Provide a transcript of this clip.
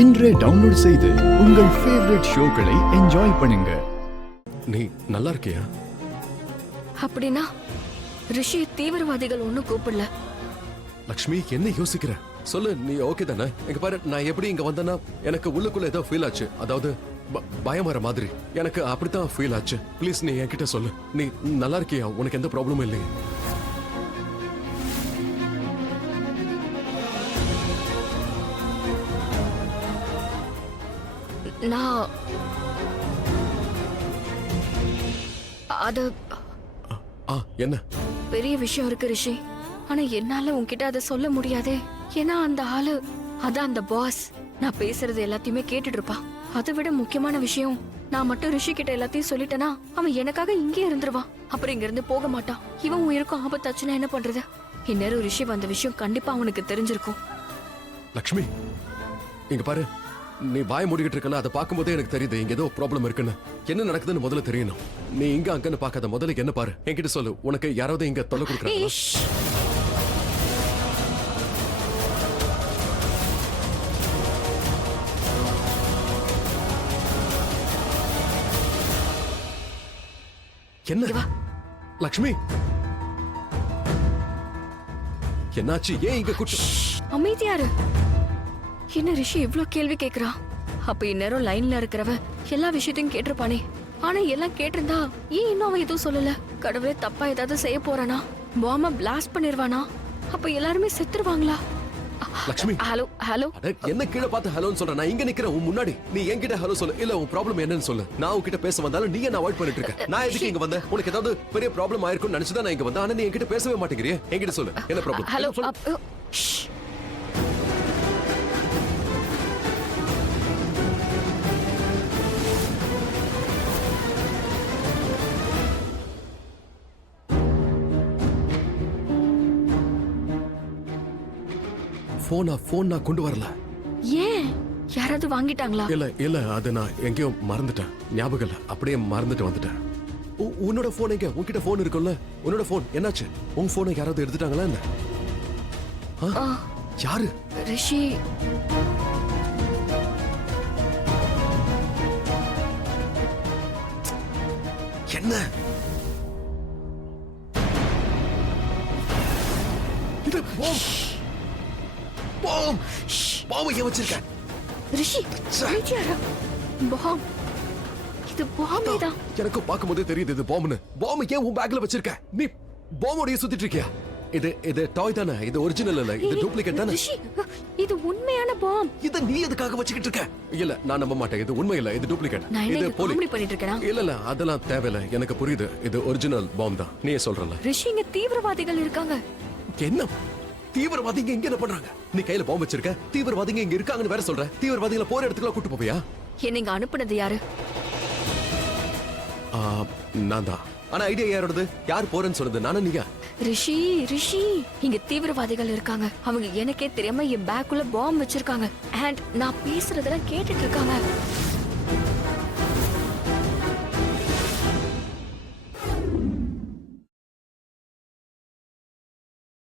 இன்றே டவுன்லோட் செய்து உங்கள் ஃபேவரட் ஷோக்களை என்ஜாய் பண்ணுங்க. நீ நல்லா இருக்கியா? அப்படின்னா ரிஷி தீவிரவாதிகள் ஒன்னும் கூப்பிடல. லக்ஷ்மி, என்ன யோசிக்கிற? சொல்லு, நீ ஓகே தானே? இங்க பாரு, நான் எப்படி இங்க வந்தேன்னா எனக்கு உள்ளுக்குள்ள ஏதோ ஃபீல் ஆச்சு. அதாவது பயம் வர மாதிரி எனக்கு அப்படித்தான் ஃபீல் ஆச்சு. ப்ளீஸ் நீ என்கிட்ட சொல்லு, நீ நல்லா இருக்கியா? உனக்கு எந்த ப்ராப்ளமும் இல்லையே? நான் அது என்ன பெரிய விஷயம் இருக்கு ரிஷி. ஆனா என்னால உன்கிட்ட அதை சொல்ல முடியாதே. ஏன்னா அந்த ஆளு, அதான் அந்த பாஸ், நான் பேசுறது எல்லாத்தையுமே கேட்டுட்டு இருப்பான். அதை விட முக்கியமான விஷயம், நான் மட்டும் ரிஷி கிட்ட எல்லாத்தையும் சொல்லிட்டேனா அவன் எனக்காக இங்கே இருந்துருவான். அப்புறம் இங்க இருந்து போக மாட்டான். இவன் உயிருக்கும் ஆபத்தாச்சுன்னா என்ன பண்றது? இந்நேரம் ரிஷி வந்த விஷயம் கண்டிப்பா அவனுக்கு தெரிஞ்சிருக்கும். லக்ஷ்மி, இங்க பாரு, நீ வாய மூடிக்கிட்டு இருக்கல, அதை பார்க்கும்போதே எனக்கு தெரியுது இங்க ஏதோ ப்ராப்ளம் இருக்குன்னு. என்ன நடக்குதுன்னு முதல்ல தெரியணும். நீ இங்க அங்கன்னு பார்க்காத, முதல்ல என்ன பாரு. என்கிட்ட சொல்லு, உனக்கு யாராவது இங்க தொல்லை கொடுக்குறாங்க? என்ன லக்ஷ்மி, என்னாச்சு? ஏன் இங்க கூட்டு? அமைதியாரு. என்ன ரிஷி இவ்ளோ கேள்வி கேக்குறா? அப்ப இந்நேரம் லைன்ல இருக்கிறவ எல்லா விஷயத்தையும் கேட்டிருப்பானே. ஆனா எல்லாம் கேட்டிருந்தா ஏன் இன்னும் அவன் எதுவும் சொல்லல? கடவுளே, தப்பா ஏதாவது செய்ய போறானா? பாம்ப பிளாஸ்ட் பண்ணிருவானா? அப்ப எல்லாருமே செத்துருவாங்களா? Lakshmi, hello hello. என்ன கீழே பார்த்து ஹலோன்னு சொல்ற? நான் இங்க நிக்கிறேன் உன் முன்னாடி. நீ என்கிட்ட ஹலோ சொல்லு. இல்ல உன் ப்ராப்ளம் என்னன்னு சொல்லு. நான் உன்கிட்ட பேச வந்தாலும் நீ என்ன அவாய்ட் பண்ணிட்டு இருக்க. நான் எதுக்கு இங்க வந்தேன்? உனக்கு ஏதாவது பெரிய ப்ராப்ளம் ஆயிருக்கும்னு நினைச்சுதான் நான் இங்க வந்தேன். ஆனா நீ என்கிட்ட பேசவே மாட்டேங்கிறியே. என்கிட்ட சொல்லு, என்ன ப்ராப்ளம்? ஹலோ. போன் நான் கொண்டு வரல. ஏன்? யாராவது வாங்கிட்டாங்களா? இல்ல இல்ல, அது நான் எங்கேயோ மறந்துட்டேன். ஞாபகம் இல்ல, அப்படியே மறந்துட்டு வந்துட்டேன். உன்னோட போன் எங்க? உன்கிட்ட போன் இருக்குல்ல? உன்னோட போன் என்னாச்சு? உன் போனை யாராவது எடுத்துட்டாங்களா என்ன? யாரு? ரிஷி. என்ன இது? பாம் ஏன் வச்சிருக்க? ரிஷி, அமைதியாரா. பாம், இது பாம்பே தான். எனக்கு பார்க்கும்போதே தெரியுது இது பாம்னு. பாம் ஏன் உன் பேக்ல வச்சிருக்க? நீ பாமோடய சுத்திட்டு இருக்கியா? இது டாய் தானே? இது ஒரிஜினல் இல்ல, இது டூப்ளிகேட் தானே? ரிஷி, இது உண்மையான பாம். இத நீ எதுக்காக வச்சிட்டு இருக்க? இல்ல, நான் நம்ப மாட்டேன். இது உண்மை இல்ல, இது டூப்ளிகேட். இது போலி பண்ணிட்டு இருக்கேனா? இல்ல, அதெல்லாம் தேவையில்ல. எனக்கு புரியுது, இது ஒரிஜினல் பாம் தான். நீயே சொல்றல. ரிஷி, இங்க தீவிரவாதிகள் இருக்காங்க. என்ன தீவிரவாதிங்க இங்க என்ன பண்றாங்க? நீ கையில பாம்பு வச்சிருக்க, தீவிரவாதிங்க இங்க இருக்காங்கன்னு வேற சொல்ற. தீவிரவாதிகளை போற இடத்துக்கு கூட்டு போவியா? என்ன இங்க அனுப்புனது யாரு? நான் தான். ஆனா ஐடியா யாரோடது? யார் போறேன்னு சொன்னது? நானா நீயா? ரிஷி, ரிஷி, இங்க தீவிரவாதிகள் இருக்காங்க. அவங்க எனக்கே தெரியாம என் பேக்குள்ள பாம்பு வச்சிருக்காங்க. அண்ட் நான் பேசுறதெல்லாம் கேட்டுட்டு இருக்காங்க.